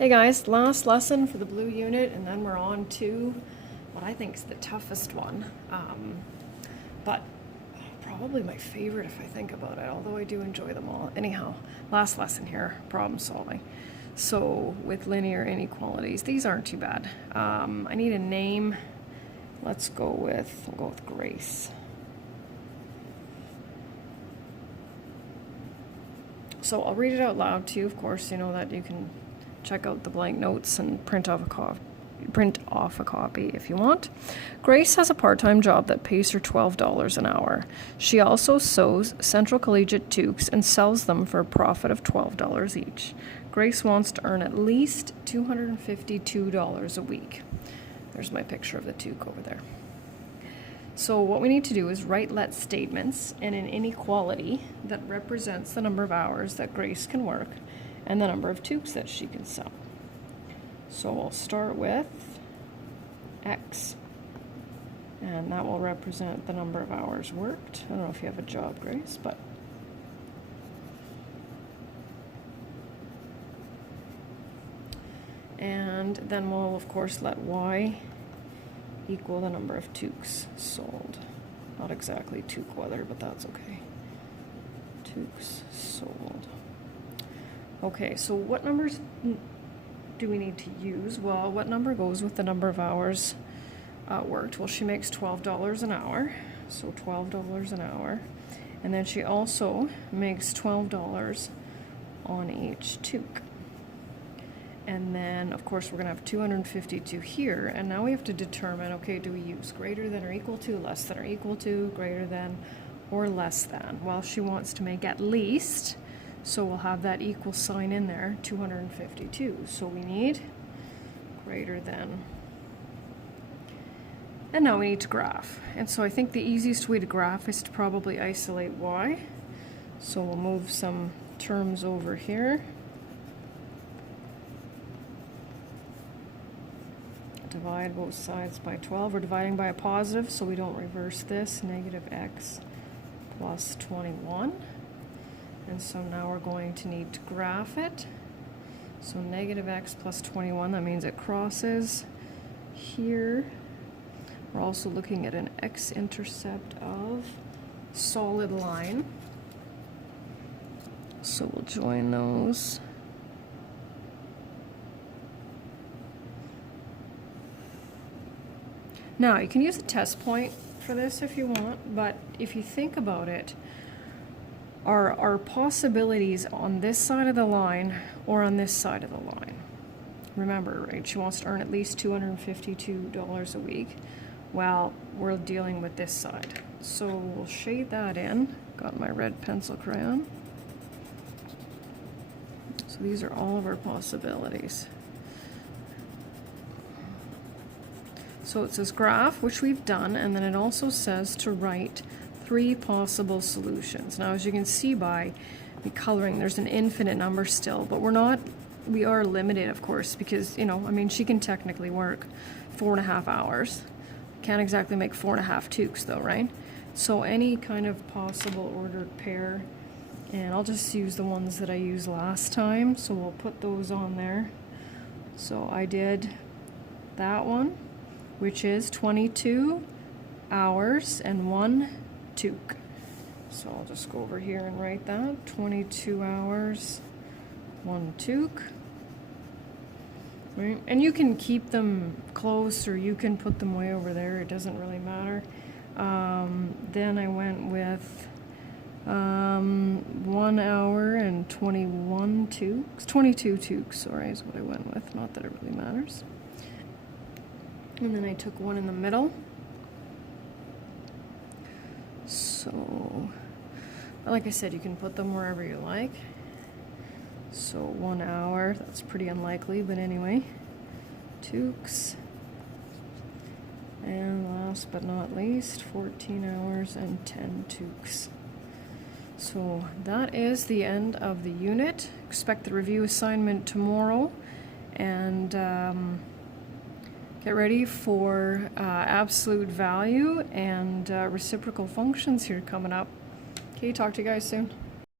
Hey guys, last lesson for the blue unit, and then we're on to what I think is the toughest one, but probably my favorite if I think about it, although I do enjoy them all. Anyhow, last lesson here, problem solving. So with linear inequalities, these aren't too bad. I need a name. We'll go with Grace. So I'll read it out loud to you. Of course, you know that you can check out the blank notes and print off a copy if you want. Grace has a part-time job that pays her $12 an hour. She also sews Central Collegiate toques and sells them for a profit of $12 each. Grace wants to earn at least $252 a week. There's my picture of the toque over there. So what we need to do is write let statements in an inequality that represents the number of hours that Grace can work and the number of toques that she can sell. So we'll start with X, and that will represent the number of hours worked. I don't know if you have a job, Grace, but and then we'll of course let Y equal the number of toques sold. Not exactly toque weather, but that's okay. Toques sold. Okay, so what numbers do we need to use? Well, what number goes with the number of hours worked? Well, she makes $12 an hour, so $12 an hour. And then she also makes $12 on each toque. And then, of course, we're going to have 252 here. And now we have to determine, okay, do we use greater than or equal to, less than or equal to, greater than or less than? Well, she wants to make at least, so we'll have that equal sign in there, 252. So we need greater than. And now we need to graph. And so I think the easiest way to graph is to probably isolate Y. So we'll move some terms over here. Divide both sides by 12. We're dividing by a positive, so we don't reverse this. Negative x plus 21. And so now we're going to need to graph it. So negative x plus 21, that means it crosses here. We're also looking at an x-intercept of solid line. So we'll join those. Now, you can use a test point for this if you want, but if you think about it, are possibilities on this side of the line or on this side of the line. Remember, right, she wants to earn at least $252 a week. Well, we're dealing with this side. So we'll shade that in. Got my red pencil crayon. So these are all of our possibilities. So it says graph, which we've done, and then it also says to write 3 possible solutions. Now, as you can see by the coloring, there's an infinite number still, but we are limited, of course, because, you know, I mean, she can technically work 4.5 hours. Can't exactly make 4.5 toques though, right? So any kind of possible ordered pair, and I'll just use the ones that I used last time, so we'll put those on there. So I did that one, which is 22 hours and 1 toque. So I'll just go over here and write that. 22 hours, 1 toque. Right? And you can keep them close or you can put them way over there. It doesn't really matter. Then I went with 1 hour and 21 toques. 22 toques, sorry, is what I went with. Not that it really matters. And then I took one in the middle. So, like I said, you can put them wherever you like. So 1 hour, that's pretty unlikely, but anyway. Toques. And last but not least, 14 hours and 10 toques. So that is the end of the unit. Expect the review assignment tomorrow. And get ready for absolute value and reciprocal functions here coming up. Okay, talk to you guys soon.